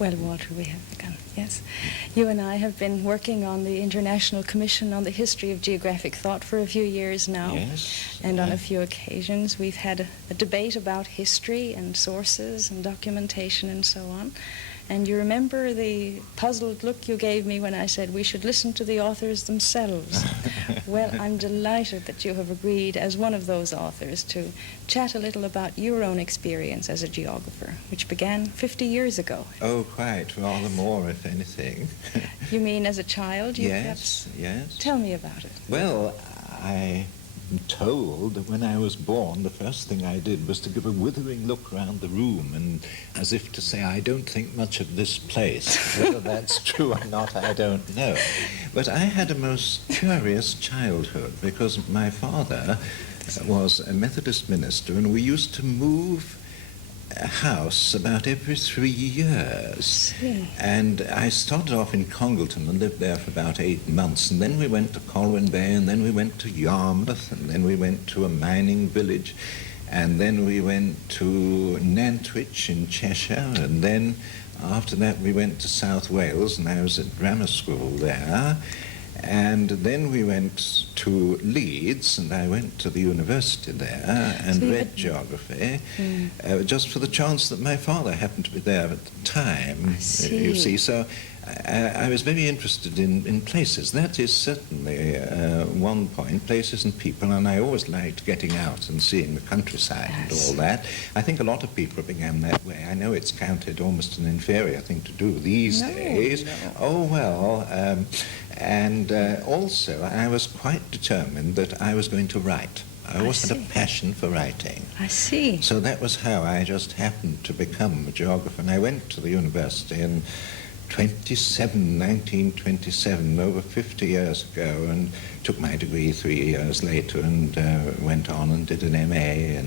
Well, Walter, we have begun, yes. You and I have been working on the International Commission on the History of Geographic Thought for a few years now. Yes. And on a few occasions we've had a debate about history and sources and documentation and so on. And you remember the puzzled look you gave me when I said we should listen to the authors themselves. Well, I'm delighted that you have agreed, as one of those authors, to chat a little about your own experience as a geographer, which began 50 years ago. Oh, quite. Rather more, if anything. You mean as a child? Yes, yes. Tell me about it. Well, I'm told that when I was born, the first thing I did was to give a withering look round the room, and as if to say, I don't think much of this place. Whether that's true or not, I don't know. But I had a most curious childhood, because my father was a Methodist minister, and we used to move a house about every 3 years. And I started off in Congleton and lived there for about 8 months, and then we went to Colwyn Bay, and then we went to Yarmouth, and then we went to a mining village, and then we went to Nantwich in Cheshire, and then after that we went to South Wales, and I was at grammar school there. And then we went to Leeds, and I went to the university there and read geography, just for the chance that my father happened to be there at the time, you see. So I was very interested in places. That is certainly one point, places and people, and I always liked getting out and seeing the countryside and all that. I think a lot of people began that way. I know it's counted almost an inferior thing to do these days. No. Oh, well... And also, I was quite determined that I was going to write. I always had a passion for writing. I see. So that was how I just happened to become a geographer. And I went to the university in 1927, over 50 years ago, and took my degree 3 years later, and went on and did an MA,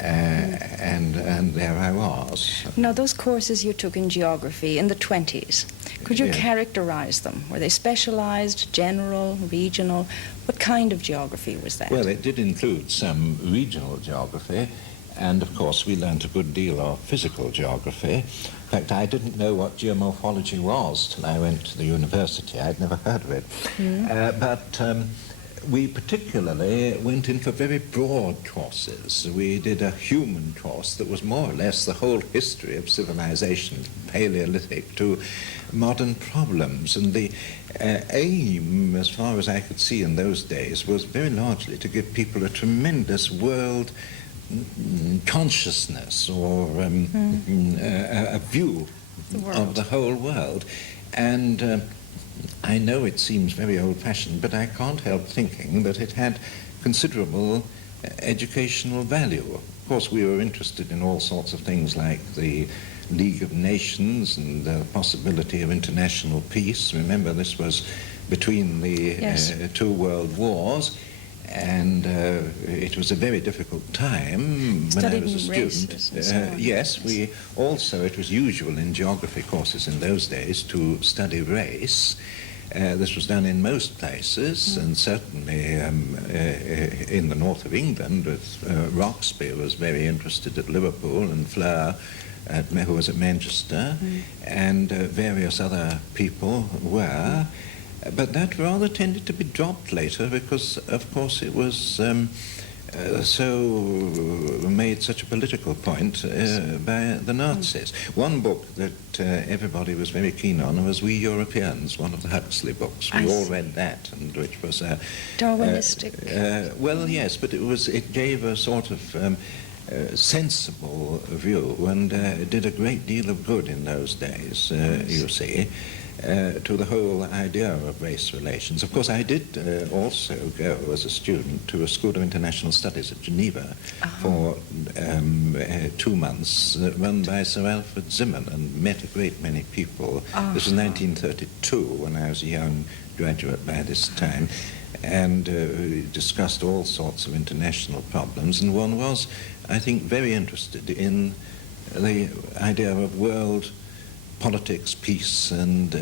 and there I was. Now, those courses you took in geography in the 20s, could you characterize them? Were they specialized, general, regional? What kind of geography was that? Well, it did include some regional geography, and of course we learnt a good deal of physical geography. In fact, I didn't know what geomorphology was till I went to the university. I'd never heard of it. But we particularly went in for very broad courses. We did a human course that was more or less the whole history of civilization, Paleolithic to modern problems. And the aim, as far as I could see in those days, was very largely to give people a tremendous world consciousness, or a view of the whole world. And I know it seems very old-fashioned, but I can't help thinking that it had considerable educational value. Of course, we were interested in all sorts of things like the League of Nations and the possibility of international peace. Remember, this was between the two world wars, and it was a very difficult time when I was a student. Yes, we also, it was usual in geography courses in those days to study race. This was done in most places, and certainly in the north of England, with Roxby was very interested at Liverpool, and Fleur, who was at Manchester, and various other people were. But that rather tended to be dropped later because, of course, it was made such a political point by the Nazis. One book that everybody was very keen on was We Europeans, one of the Huxley books. We all read that, and which was a... Darwinistic. Well, yes, but it gave a sort of sensible view, and did a great deal of good in those days, you see. To the whole idea of race relations. Of course, I did also go as a student to a School of International Studies at Geneva for 2 months, run by Sir Alfred Zimmern, and met a great many people. This was 1932, when I was a young graduate by this time, and discussed all sorts of international problems, and one was, I think, very interested in the idea of world politics, peace, and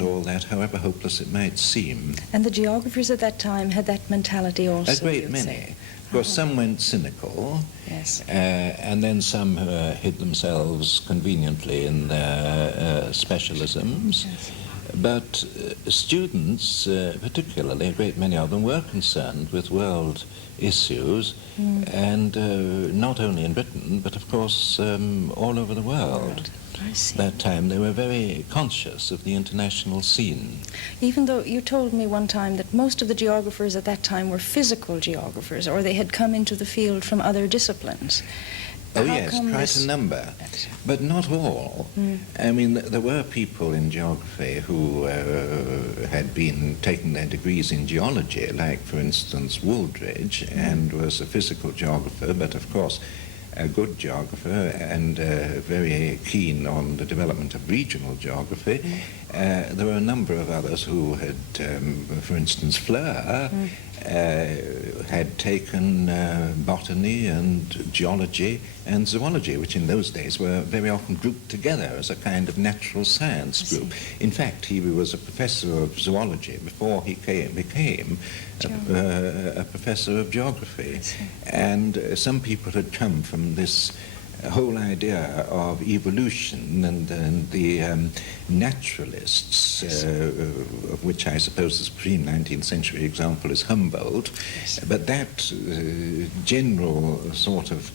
all that, however hopeless it might seem. And the geographers at that time had that mentality also? A great many. Of course, some went cynical, Yes. and then some hid themselves conveniently in their specialisms. Yes. But students, particularly, a great many of them were concerned with world issues, and not only in Britain, but of course all over the world. I see. That time they were very conscious of the international scene. Even though you told me one time that most of the geographers at that time were physical geographers, or they had come into the field from other disciplines. Oh How yes, come quite this- a number, but not all. I mean, there were people in geography who had been taking their degrees in geology, like, for instance, Wooldridge, and was a physical geographer, but of course a good geographer and very keen on the development of regional geography. There were a number of others who had, for instance, Fleur, had taken botany and geology and zoology, which in those days were very often grouped together as a kind of natural science group. In fact, he was a professor of zoology before he became a professor of geography. And some people had come from this whole idea of evolution, and the naturalists, of which I suppose the pre-19th century example is Humboldt, but that general sort of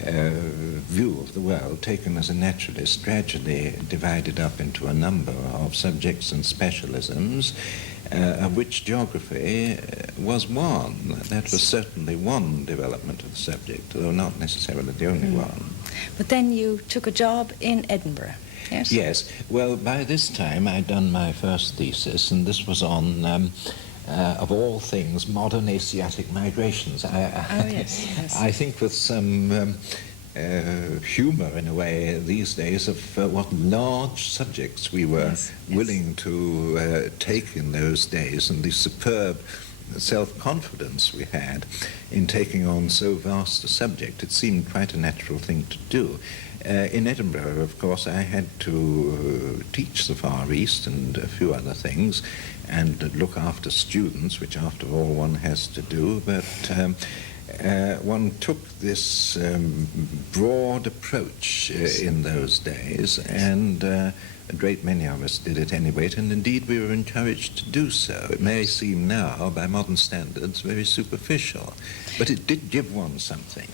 view of the world, taken as a naturalist, gradually divided up into a number of subjects and specialisms, of which geography was one. That was certainly one development of the subject, though not necessarily the only one. But then you took a job in Edinburgh, yes? Yes. Well, by this time I'd done my first thesis, and this was on, of all things, modern Asiatic migrations. Yes. I think with some humor, in a way, these days, of what large subjects we were willing to take in those days, and the superb self-confidence we had in taking on so vast a subject. It seemed quite a natural thing to do. In Edinburgh, of course, I had to teach the Far East and a few other things, and look after students, which after all one has to do, but one took this broad approach in those days, and a great many of us did it anyway, and indeed we were encouraged to do so. It may seem now, by modern standards, very superficial, but it did give one something.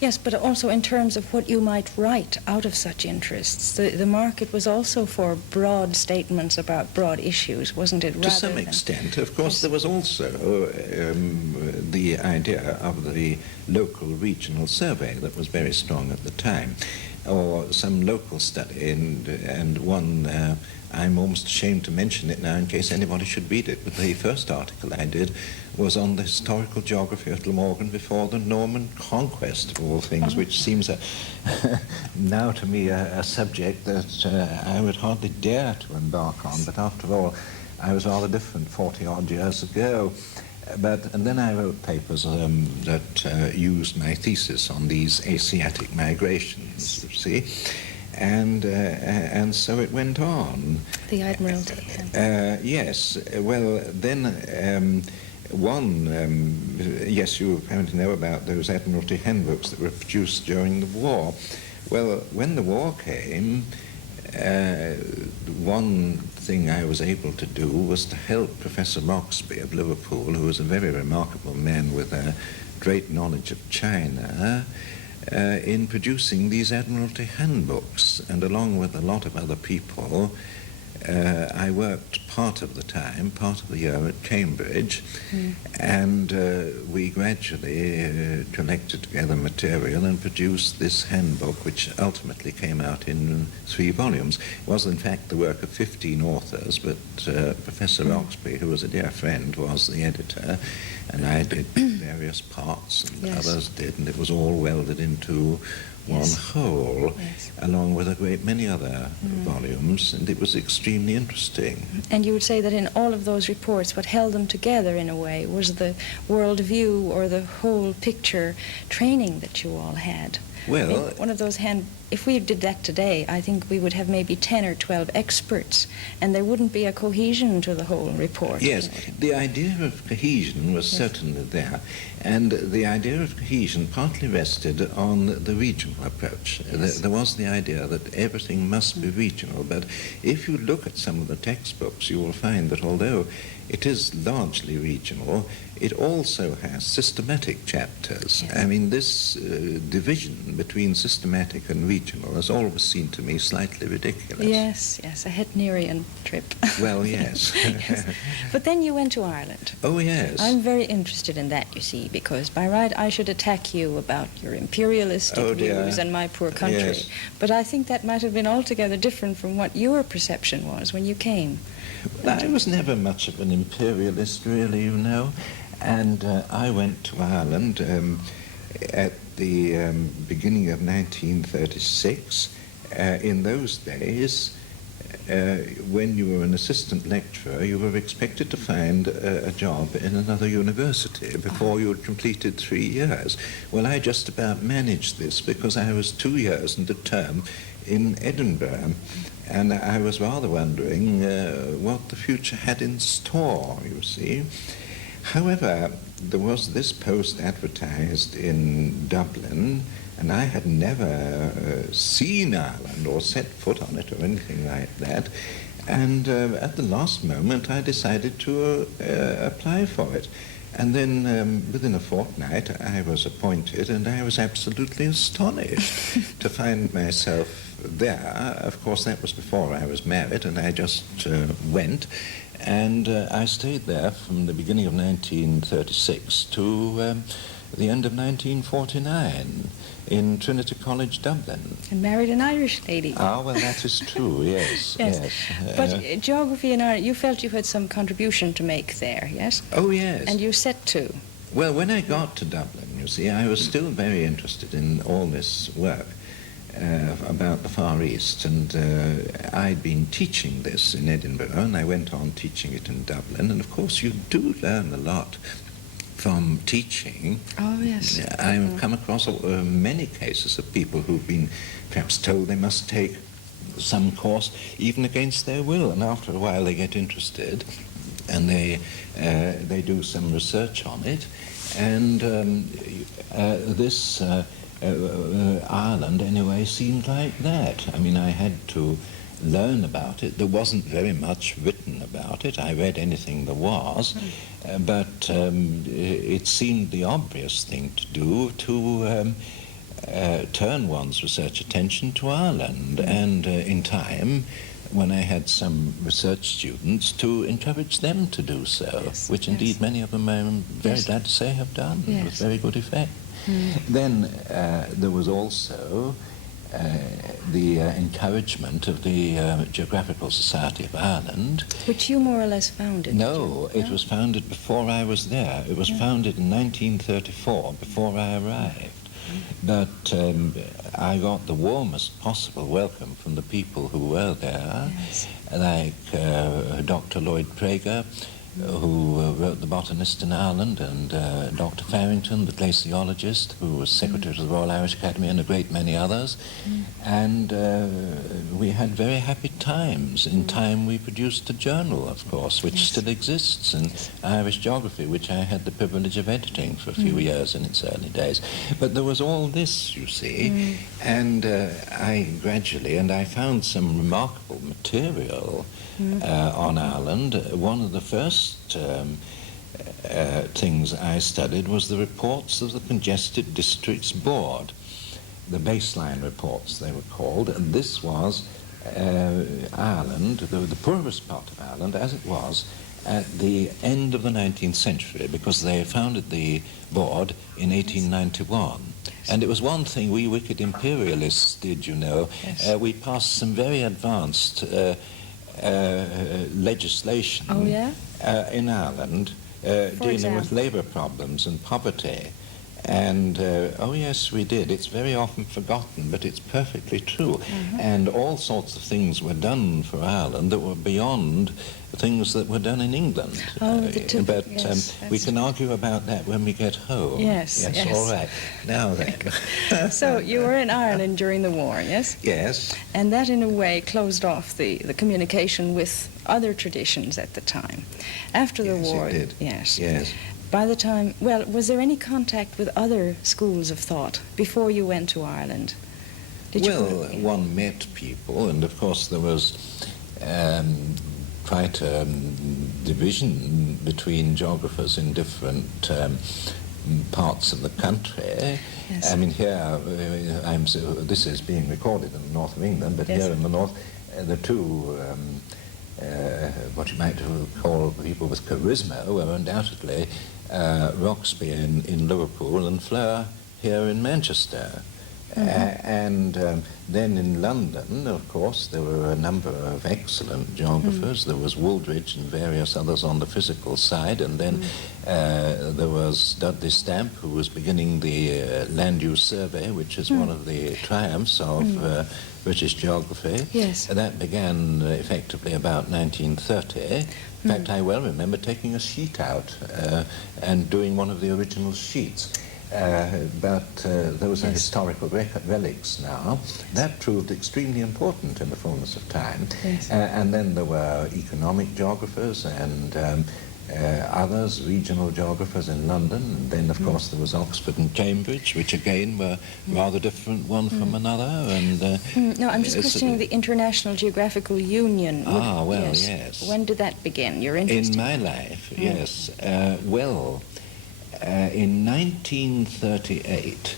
Yes, but also in terms of what you might write out of such interests. The market was also for broad statements about broad issues, wasn't it? To some extent. Of course, there was also the idea of the local regional survey that was very strong at the time, or some local study, and one, I'm almost ashamed to mention it now in case anybody should read it, but the first article I did was on the historical geography of Glamorgan before the Norman conquest, of all things, which seems now to me a subject that I would hardly dare to embark on, but after all, I was rather different 40-odd years ago. And then I wrote papers that used my thesis on these Asiatic migrations, you see, and so it went on. The Admiralty. Yes. Well, then yes, you apparently know about those Admiralty handbooks that were produced during the war. Well, when the war came, one thing I was able to do was to help Professor Roxby of Liverpool, who was a very remarkable man with a great knowledge of China, in producing these Admiralty handbooks. And along with a lot of other people, I worked part of the year at Cambridge, and we gradually collected together material and produced this handbook, which ultimately came out in 3 volumes. It was in fact the work of 15 authors, but Professor Roxby, who was a dear friend, was the editor, and I did various parts, and others did, and it was all welded into one whole, along with a great many other volumes, and it was extremely interesting. And you would say that in all of those reports, what held them together in a way was the world view or the whole picture training that you all had. Well, one of those if we did that today, I think we would have maybe 10 or 12 experts, and there wouldn't be a cohesion to the whole report. yes, You know what I mean? the idea of cohesion was certainly there, and the idea of cohesion partly rested on the regional approach. Yes. There was the idea that everything must be regional, but if you look at some of the textbooks, you will find that although it is largely regional, it also has systematic chapters. Yes. I mean, this division between systematic and regional has always seemed to me slightly ridiculous. Yes, a Hetnerian trip. Well, yes. Yes. But then you went to Ireland. Oh, yes. I'm very interested in that, you see, because by right I should attack you about your imperialistic views and my poor country. Yes. But I think that might have been altogether different from what your perception was when you came. Well, I was never much of an imperialist, really, you know. And I went to Ireland at the beginning of 1936. In those days, when you were an assistant lecturer, you were expected to find a job in another university before you had completed 3 years. Well, I just about managed this because I was 2 years and a term in Edinburgh. And I was rather wondering what the future had in store, you see. However, there was this post advertised in Dublin, and I had never seen Ireland or set foot on it or anything like that. And at the last moment, I decided to apply for it. And then within a fortnight, I was appointed, and I was absolutely astonished to find myself there. Of course, that was before I was married, and I just went. And I stayed there from the beginning of 1936 to the end of 1949 in Trinity College, Dublin. And married an Irish lady. Ah, well, that is true, yes. Yes. But geography in Ireland, you felt you had some contribution to make there, yes? Oh, yes. And you set to. Well, when I got to Dublin, you see, I was still very interested in all this work about the Far East, and I'd been teaching this in Edinburgh, and I went on teaching it in Dublin, and of course you do learn a lot from teaching. Oh, yes. I've come across many cases of people who've been perhaps told they must take some course even against their will, and after a while they get interested and they do some research on it, and this Ireland anyway seemed like that. I mean, I had to learn about it. There wasn't very much written about it. I read anything there was, but it seemed the obvious thing to do to turn one's research attention to Ireland, and in time, when I had some research students, to encourage them to do so, Yes, which yes. indeed many of them I'm very Yes. glad to say have done with Yes. very good effect. Then there was also the encouragement of the Geographical Society of Ireland. Which you more or less founded. No, did you? it was founded before I was there. It was founded in 1934, before I arrived. But I got the warmest possible welcome from the people who were there, Yes. like Dr. Lloyd Prager, who wrote The Botanist in Ireland, and Dr. Farrington, the glaciologist, who was secretary to the Royal Irish Academy, and a great many others. And we had very happy times. In time we produced a journal, of course, which Yes. still exists, in Irish Geography, which I had the privilege of editing for a few years in its early days. But there was all this, you see, and I gradually, and I found some remarkable material on Ireland. One of the first things I studied was the reports of the Congested Districts Board, the baseline reports they were called, and this was Ireland, the poorest part of Ireland as it was at the end of the 19th century, because they founded the board in 1891. And it was one thing we wicked imperialists did, you know. Yes. We passed some very advanced legislation Oh, yeah? in Ireland dealing example? with labour problems and poverty. And, oh yes, we did. It's very often forgotten, but it's perfectly true. And all sorts of things were done for Ireland that were beyond things that were done in England. But we can argue about that when we get home. Yes, yes. Yes. All right. Now then. So you were in Ireland during the war, yes? Yes. And that, in a way, closed off the communication with other traditions at the time. After the war, it did. Yes. Yes. By the time, well, was there any contact with other schools of thought before you went to Ireland? One met people, and of course there was quite a division between geographers in different parts of the country. Yes. I mean, here, this is being recorded in the north of England, but Yes. here in the north, the two what you might call people with charisma were undoubtedly Roxby in Liverpool and Fleur here in Manchester. And then in London, of course, there were a number of excellent geographers. There was Wooldridge and various others on the physical side, and then there was Dudley Stamp, who was beginning the Land Use Survey, which is one of the triumphs of British geography. Yes. That began effectively about 1930. In fact, I well remember taking a sheet out and doing one of the original sheets. But those are historical relics now. That proved extremely important in the fullness of time. Yes. And then there were economic geographers and others, regional geographers in London. And then, of course, there was Oxford and Cambridge, which again were rather different one from another. And No, I'm just questioning the International Geographical Union. Yes. When did that begin? Your interest? In my life, yes. In 1938,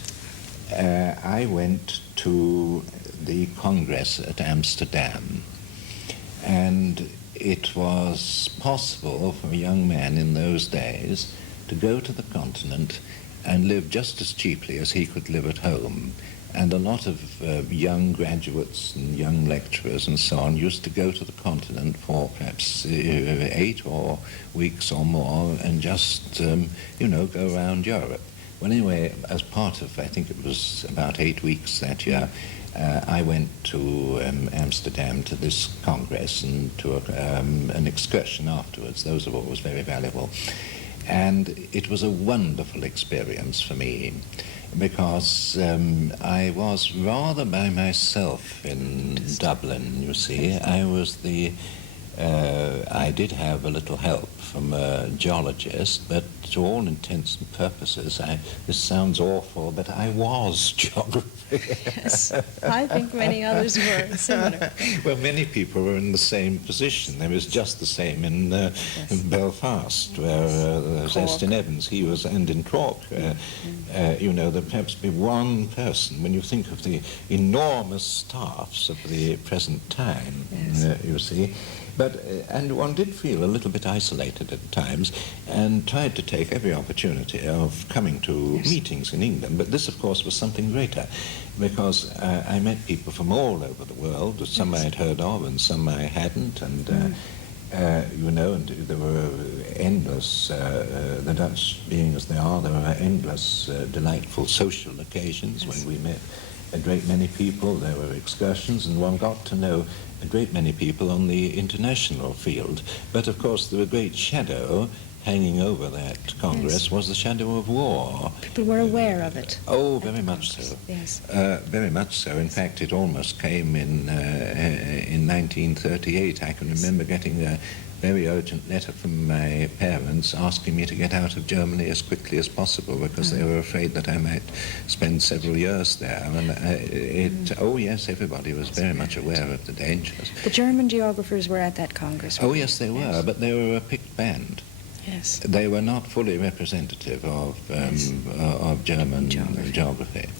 I went to the Congress at Amsterdam, and it was possible for a young man in those days to go to the continent and live just as cheaply as he could live at home. And a lot of young graduates and young lecturers and so on used to go to the continent for perhaps 8 weeks or more and just, go around Europe. Well, anyway, as part of, I think it was about 8 weeks that year, I went to Amsterdam to this Congress and to an excursion afterwards. Those were always very valuable. And it was a wonderful experience for me, because I was rather by myself in Dublin, you see. I did have a little help from a geologist, but to all intents and purposes, this sounds awful, but I was geography. Yes, I think many others were similar. Well, many people were in the same position. There was just the same in Belfast, where there was Estin Evans, he was, and in Cork. There'd perhaps be one person, when you think of the enormous staffs of the present time, you see. But, and one did feel a little bit isolated at times, and tried to take every opportunity of coming to meetings in England. But this, of course, was something greater, because I met people from all over the world, some I'd heard of and some I hadn't, and and there were endless, the Dutch being as they are, there were endless delightful social occasions when we met a great many people. There were excursions, and one got to know a great many people on the international field. But of course the great shadow hanging over that Congress was the shadow of war. People were aware of it. Oh, very much so. Yes. Very much so. In fact, it almost came in 1938. I can remember getting a very urgent letter from my parents asking me to get out of Germany as quickly as possible, because they were afraid that I might spend several years there. And oh yes, everybody was very much aware of the dangers. The German geographers were at that Congress. Oh yes, they were, but they were a picked band. Yes. They were not fully representative of German geography,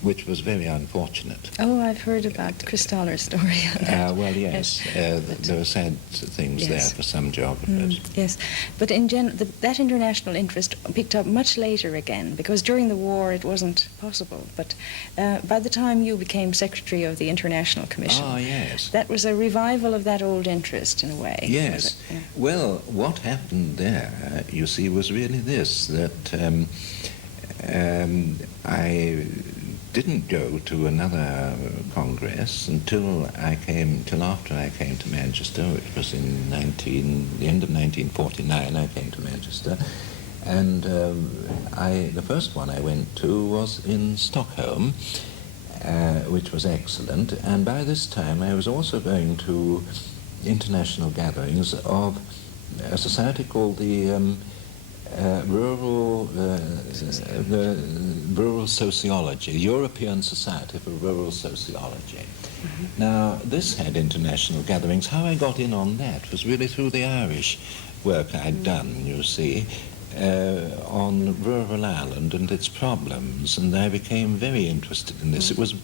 which was very unfortunate. Oh, I've heard about Kristall's story on that. Well, yes, there were sad things there for some geographers. Yes, but in that international interest picked up much later again, because during the war it wasn't possible. But by the time you became secretary of the International Commission, that was a revival of that old interest in a way. Yes. Well, what happened there, you see, was really this, that I didn't go to another congress until after I came to Manchester. It was in the end of 1949 I came to Manchester. And the first one I went to was in Stockholm, which was excellent. And by this time I was also going to international gatherings of a society called the Rural Sociology, European Society for Rural Sociology. Mm-hmm. Now, this had international gatherings. How I got in on that was really through the Irish work I'd done, you see, on rural Ireland and its problems, and I became very interested in this. It was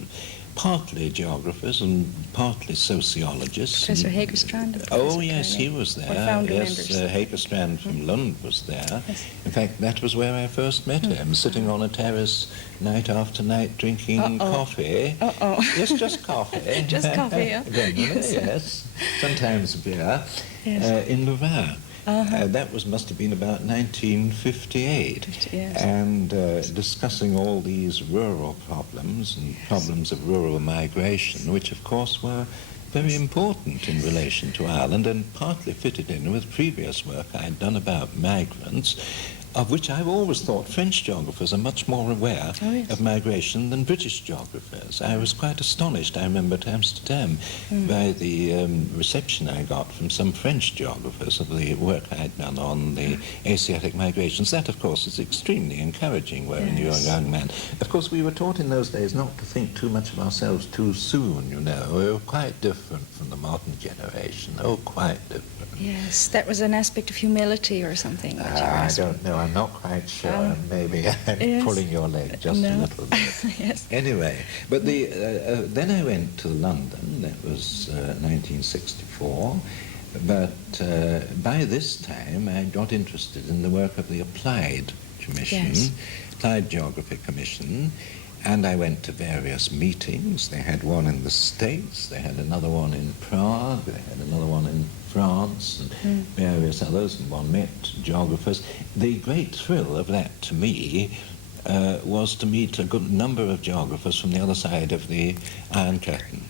partly geographers and partly sociologists. Professor Hagerstrand? Oh, yes, he was there. Yes, Hagerstrand from Lund was there. Yes. In fact, that was where I first met him, sitting on a terrace night after night drinking coffee. Yes, just coffee. Just coffee, yeah. Yes. Sometimes beer. Yes. In Louvain. That must have been about 1958, yes. And discussing all these rural problems and problems of rural migration, which of course were very important in relation to Ireland and partly fitted in with previous work I'd done about migrants, of which I've always thought French geographers are much more aware of migration than British geographers. I was quite astonished, I remember, at Amsterdam by the reception I got from some French geographers of the work I'd done on the Asiatic migrations. That, of course, is extremely encouraging when you're a young man. Of course, we were taught in those days not to think too much of ourselves too soon, you know. We were quite different from the modern generation. Oh, quite different. Yes, that was an aspect of humility or something. I don't know. I'm not quite sure. Maybe I'm pulling your leg just a little bit. Yes. Anyway, but then I went to London. That was 1964. But by this time, I got interested in the work of the Applied Commission, Applied Geography Commission, and I went to various meetings. They had one in the States, they had another one in Prague, they had another one in France, and various others, and one met geographers. The great thrill of that to me was to meet a good number of geographers from the other side of the Iron Curtain.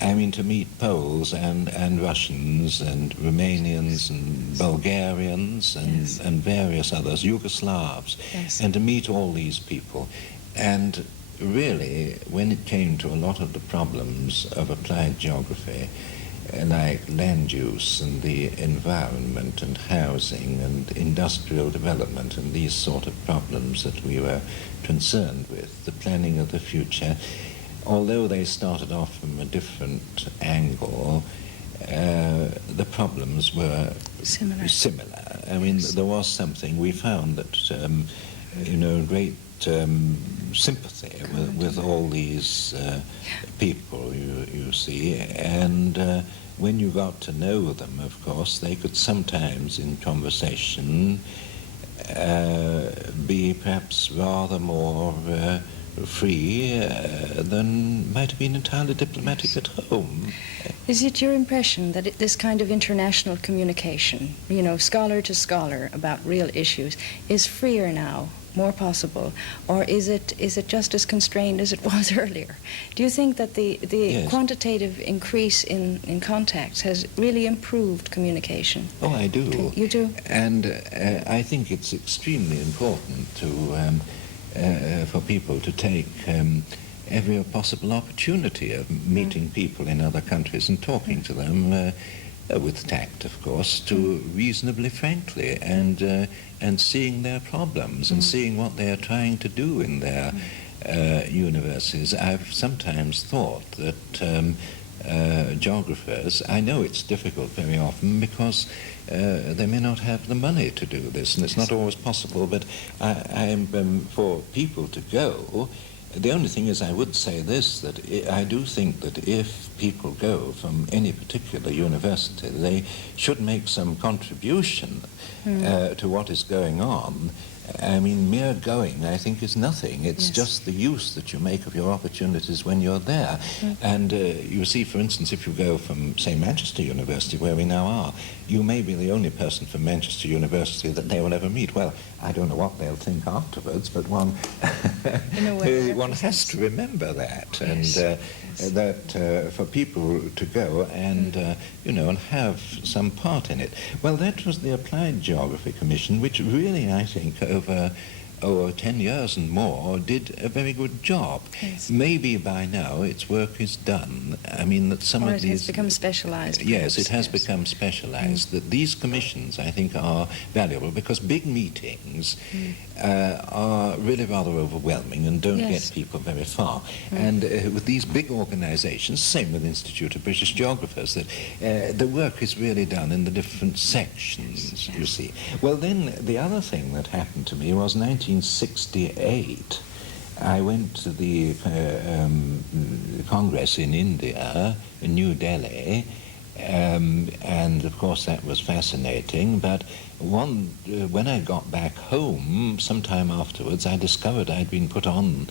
I mean, to meet Poles and Russians and Romanians and Bulgarians and various others, Yugoslavs, and to meet all these people. And really, when it came to a lot of the problems of applied geography, like land use and the environment and housing and industrial development and these sort of problems that we were concerned with, the planning of the future, although they started off from a different angle, the problems were similar. I mean, there was something. We found that, great sympathy with all these people, you see, and when you got to know them, of course, they could sometimes, in conversation, be perhaps rather more free than might have been entirely diplomatic at home. Is it your impression that this kind of international communication, scholar to scholar about real issues, is freer now, more possible, or is it just as constrained as it was earlier? Do you think that the quantitative increase in contacts has really improved communication? Oh, I do. You do? And I think it's extremely important to for people to take every possible opportunity of meeting people in other countries and talking to them with tact, of course, to reasonably frankly, and seeing their problems and seeing what they are trying to do in their universities. I've sometimes thought that geographers, I know it's difficult very often because they may not have the money to do this, and it's not always possible, but for people to go, the only thing is I would say this, that I do think that if people go from any particular university, they should make some contribution to what is going on, I mean, mere going, I think, is nothing. It's Yes. just the use that you make of your opportunities when you're there. And you see, for instance, if you go from, say, Manchester University, where we now are, you may be the only person from Manchester University that they will ever meet. Well, I don't know what they'll think afterwards, but one, In a way, one has to remember that. Yes. And that for people to go and, you know, and have some part in it. Well, that was the Applied Geography Commission, which really, I think, over 10 years and more, did a very good job. Yes. Maybe by now its work is done. I mean, that some Or of it these... has become specialized. Yes, perhaps, it has yes. become specialized. That these commissions, I think, are valuable because big meetings are really rather overwhelming and don't Yes. get people very far. And with these big organizations, same with Institute of British Geographers, that the work is really done in the different sections, Yes. you see. Well, then, the other thing that happened to me was 1968. I went to the Congress in India, in New Delhi, and of course that was fascinating, but when I got back home, sometime afterwards, I discovered I'd been put on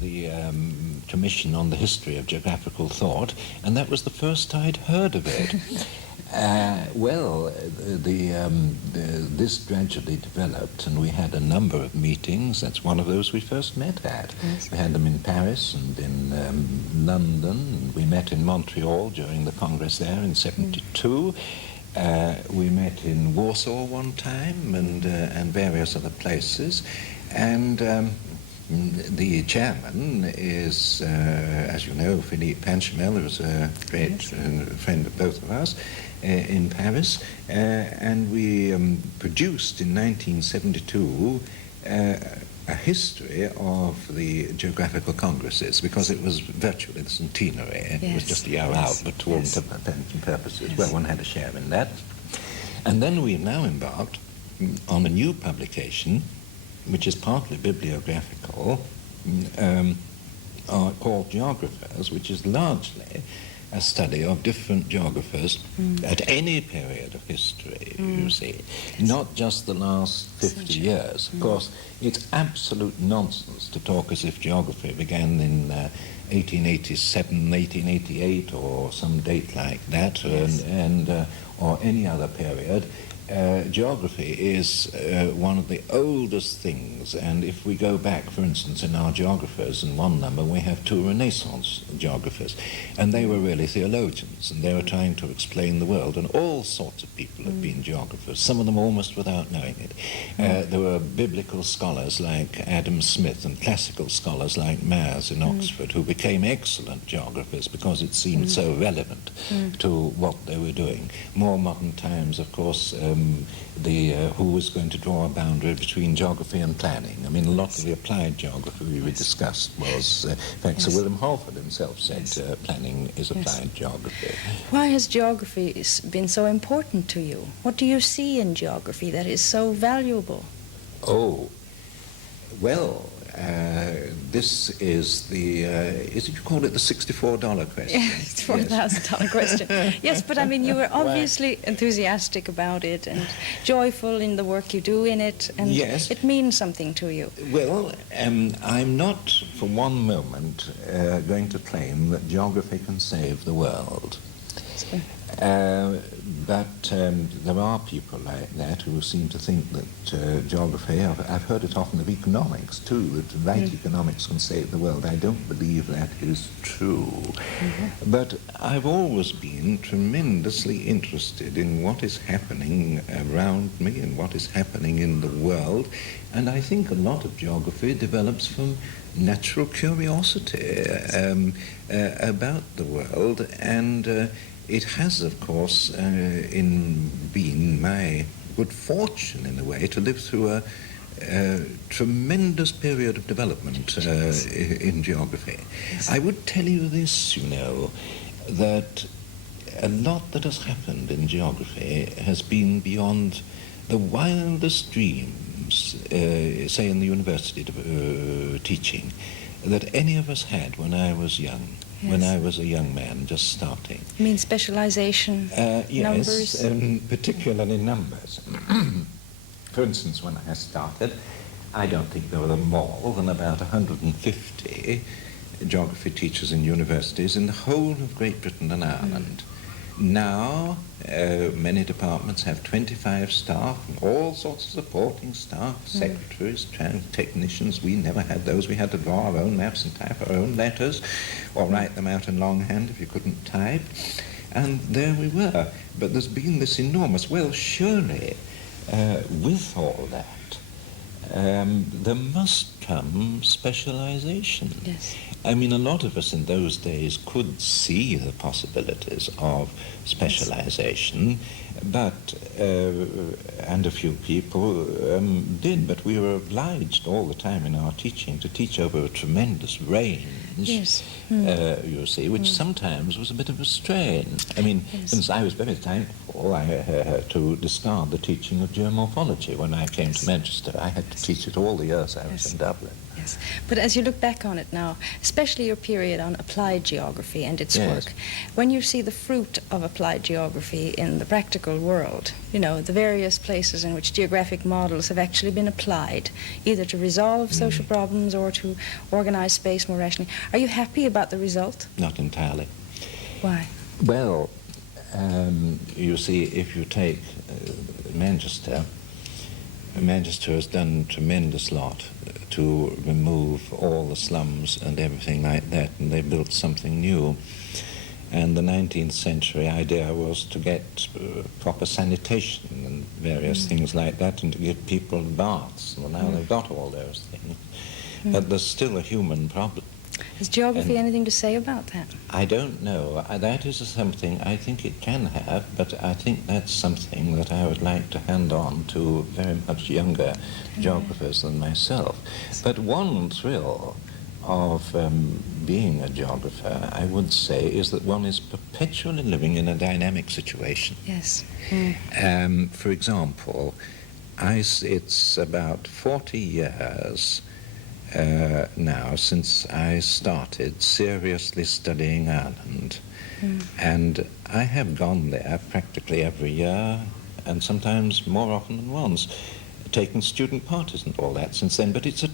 the Commission on the History of Geographical Thought, and that was the first I'd heard of it. This gradually developed, and we had a number of meetings. That's one of those we first met at. Yes. We had them in Paris and in London, and we met in Montreal during the Congress there in '72. We met in Warsaw one time, and various other places. And the chairman is, as you know, Philippe Panchamel, who was a great friend of both of us, in Paris. And we produced in 1972 a history of the geographical congresses, because it was virtually the centenary. It was just a year out, but to all intents and purposes, well, one had a share in that. And then we now embarked on a new publication, which is partly bibliographical, called Geographers, which is largely a study of different geographers at any period of history, you see, not just the last 50 years. Of course, it's absolute nonsense to talk as if geography began in 1887, 1888, or some date like that, or any other period. Geography is one of the oldest things, and if we go back, for instance, in our geographers, in one number we have two Renaissance geographers, and they were really theologians, and they were trying to explain the world, and all sorts of people have been geographers, some of them almost without knowing it. There were biblical scholars like Adam Smith and classical scholars like Myers in Oxford, who became excellent geographers because it seemed so relevant to what they were doing. More modern times, of course, who was going to draw a boundary between geography and planning. I mean, a lot of the applied geography we discussed was, in fact, Sir William Halford himself said planning is applied geography. Why has geography been so important to you? What do you see in geography that is so valuable? Oh, well, this is the, you call it the $64 question? Yes, it's $4,000 question. Yes, but I mean, you were obviously enthusiastic about it and joyful in the work you do in it, and it means something to you. Well, I'm not for one moment going to claim that geography can save the world. But there are people like that who seem to think that geography, I've heard it often of economics too, that light economics can save the world. I don't believe that is true. But I've always been tremendously interested in what is happening around me and what is happening in the world. And I think a lot of geography develops from natural curiosity about the world, and it has, of course, been my good fortune, in a way, to live through a tremendous period of development in geography. I would tell you this, you know, that a lot that has happened in geography has been beyond the wildest dreams, say in the university teaching, that any of us had when I was young. When I was a young man, just starting. You mean specialization, numbers? Yes, particularly numbers. For instance, when I started, I don't think there were more than about 150 geography teachers in universities in the whole of Great Britain and Ireland. Now, many departments have 25 staff and all sorts of supporting staff, secretaries, technicians. We never had those. We had to draw our own maps and type our own letters or write them out in longhand if you couldn't type. And there we were. But there's been this enormous, well, surely, with all that, there must come specialization. Yes. I mean, a lot of us in those days could see the possibilities of specialization, but, and a few people did, but we were obliged all the time in our teaching to teach over a tremendous range, Yes. you see, which sometimes was a bit of a strain. I mean, since I was very thankful to discard the teaching of geomorphology when I came to Manchester. I had to teach it all the years I was in Dublin. Yes. But as you look back on it now, especially your period on applied geography and its work, when you see the fruit of applied geography in the practical world, you know, the various places in which geographic models have actually been applied, either to resolve social problems or to organize space more rationally, are you happy about the result? Not entirely. Why? Well, you see, if you take Manchester, Manchester has done a tremendous lot to remove all the slums and everything like that, and they built something new. And the 19th century idea was to get proper sanitation and various things like that, and to give people baths. Well, now they've got all those things. But there's still a human problem. Has geography anything to say about that? I don't know. That is something I think it can have, but I think that's something that I would like to hand on to very much younger geographers than myself. But one thrill of being a geographer, I would say, is that one is perpetually living in a dynamic situation. Yes. For example, it's about 40 years now since I started seriously studying Ireland. And I have gone there practically every year, and sometimes more often than once, taken student parties and all that since then. But it's a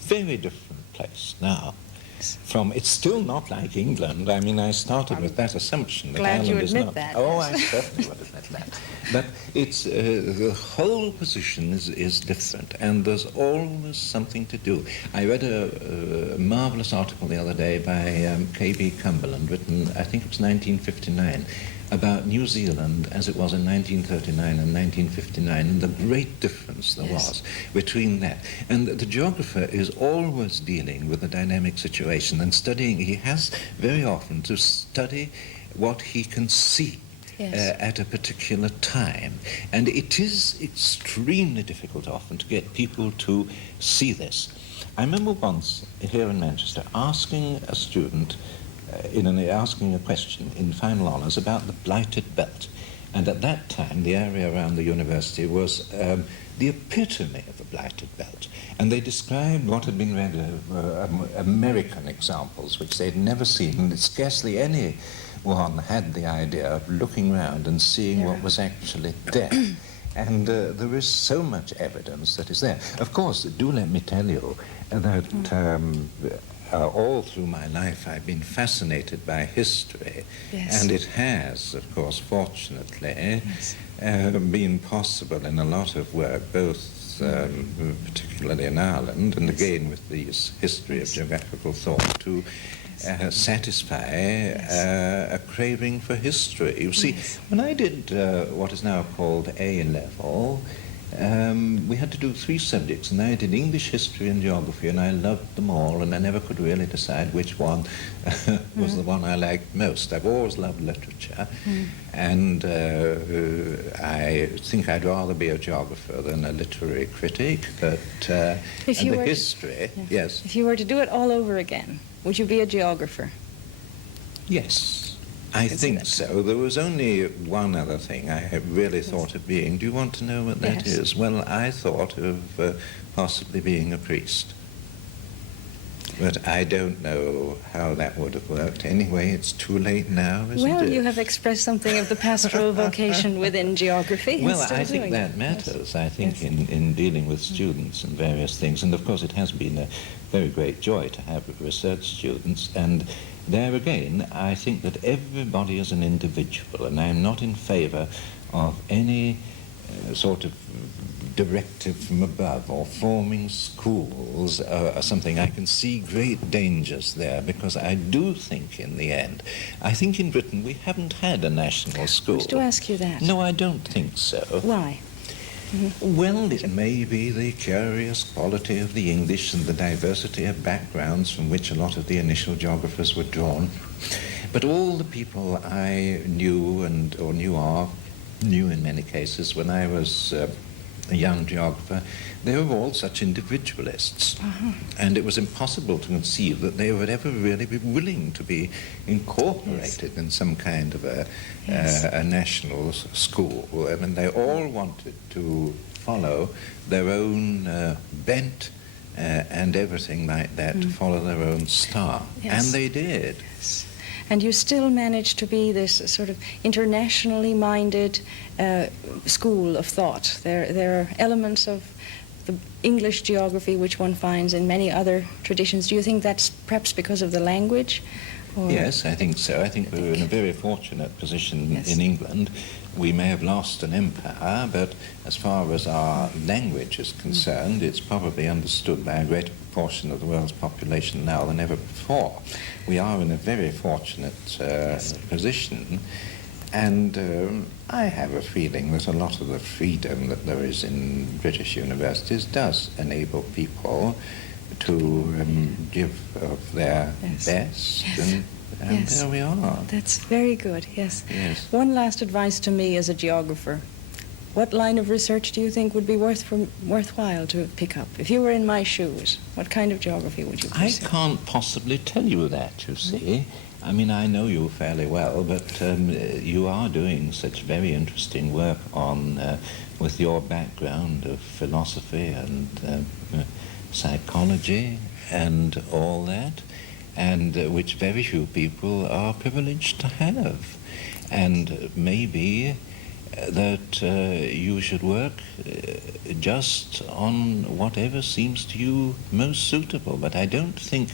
very different place now. It's still not like England. I mean, I started with that assumption that Glad Ireland you is admit not. that. Oh, I certainly would admit that. But it's the whole position is different, and there's always something to do. I read a marvelous article the other day by K.B. Cumberland, written, I think it was 1959, about New Zealand as it was in 1939 and 1959, and the great difference there was between that. And the geographer is always dealing with a dynamic situation and studying. He has very often to study what he can see at a particular time. And it is extremely difficult often to get people to see this. I remember once here in Manchester asking a student, asking a question in final honours about the blighted belt. And at that time, the area around the university was the epitome of the blighted belt. And they described what had been read American examples, which they'd never seen, and scarcely anyone had the idea of looking round and seeing what was actually there. And there is so much evidence that is there. Of course, do let me tell you that all through my life I've been fascinated by history, and it has, of course, fortunately, been possible in a lot of work, both particularly in Ireland, and again with this history of geographical thought, to satisfy a craving for history. You see, when I did what is now called A-level, we had to do 3 subjects, and I did English, history, and geography, and I loved them all, and I never could really decide which one was the one I liked most. I've always loved literature, and I think I'd rather be a geographer than a literary critic, but history, yes. If you were to do it all over again, would you be a geographer? Yes. I think so. There was only one other thing I had really thought of being. Do you want to know what that is? Well, I thought of possibly being a priest. But I don't know how that would have worked. Anyway, it's too late now, isn't it? Well, you have expressed something of the pastoral vocation within geography. and Well, still I think doing that it. matters. I think Yes. in dealing with students and various things. And of course, it has been a very great joy to have research students. And there again, I think that everybody is an individual, and I'm not in favor of any sort of directive from above or forming schools or something. I can see great dangers there, because I do think in the end, I think in Britain we haven't had a national I school. was to ask you that. No, I don't think so. Why? Well, it may be the curious quality of the English and the diversity of backgrounds from which a lot of the initial geographers were drawn. But all the people I knew or knew in many cases when I was a young geographer, they were all such individualists. And it was impossible to conceive that they would ever really be willing to be incorporated in some kind of a national school. I mean, they all wanted to follow their own bent and everything like that, to follow their own star. Yes. And they did. Yes. And you still manage to be this sort of internationally minded school of thought. There are elements of the English geography which one finds in many other traditions. Do you think that's perhaps because of the language? Or? Yes, I think so. I think we're in a very fortunate position Yes. in England. We may have lost an empire, but as far as our language is concerned, it's probably understood by a greater proportion of the world's population now than ever before. We are in a very fortunate position, and I have a feeling that a lot of the freedom that there is in British universities does enable people to give of their Yes. best, Yes. and Yes. there we are. That's very good, yes. Yes. One last advice to me as a geographer. What line of research do you think would be worthwhile to pick up? If you were in my shoes, what kind of geography would you I pursue? can't possibly tell you that, you see. I mean, I know you fairly well, but you are doing such very interesting work on, with your background of philosophy and psychology and all that, and which very few people are privileged to have. And maybe that you should work just on whatever seems to you most suitable. But I don't think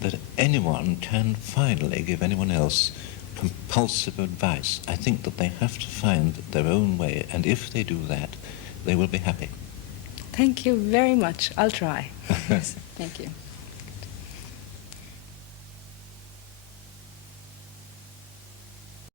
that anyone can finally give anyone else compulsive advice. I think that they have to find their own way, and if they do that, they will be happy. Thank you very much. I'll try. Yes, thank you.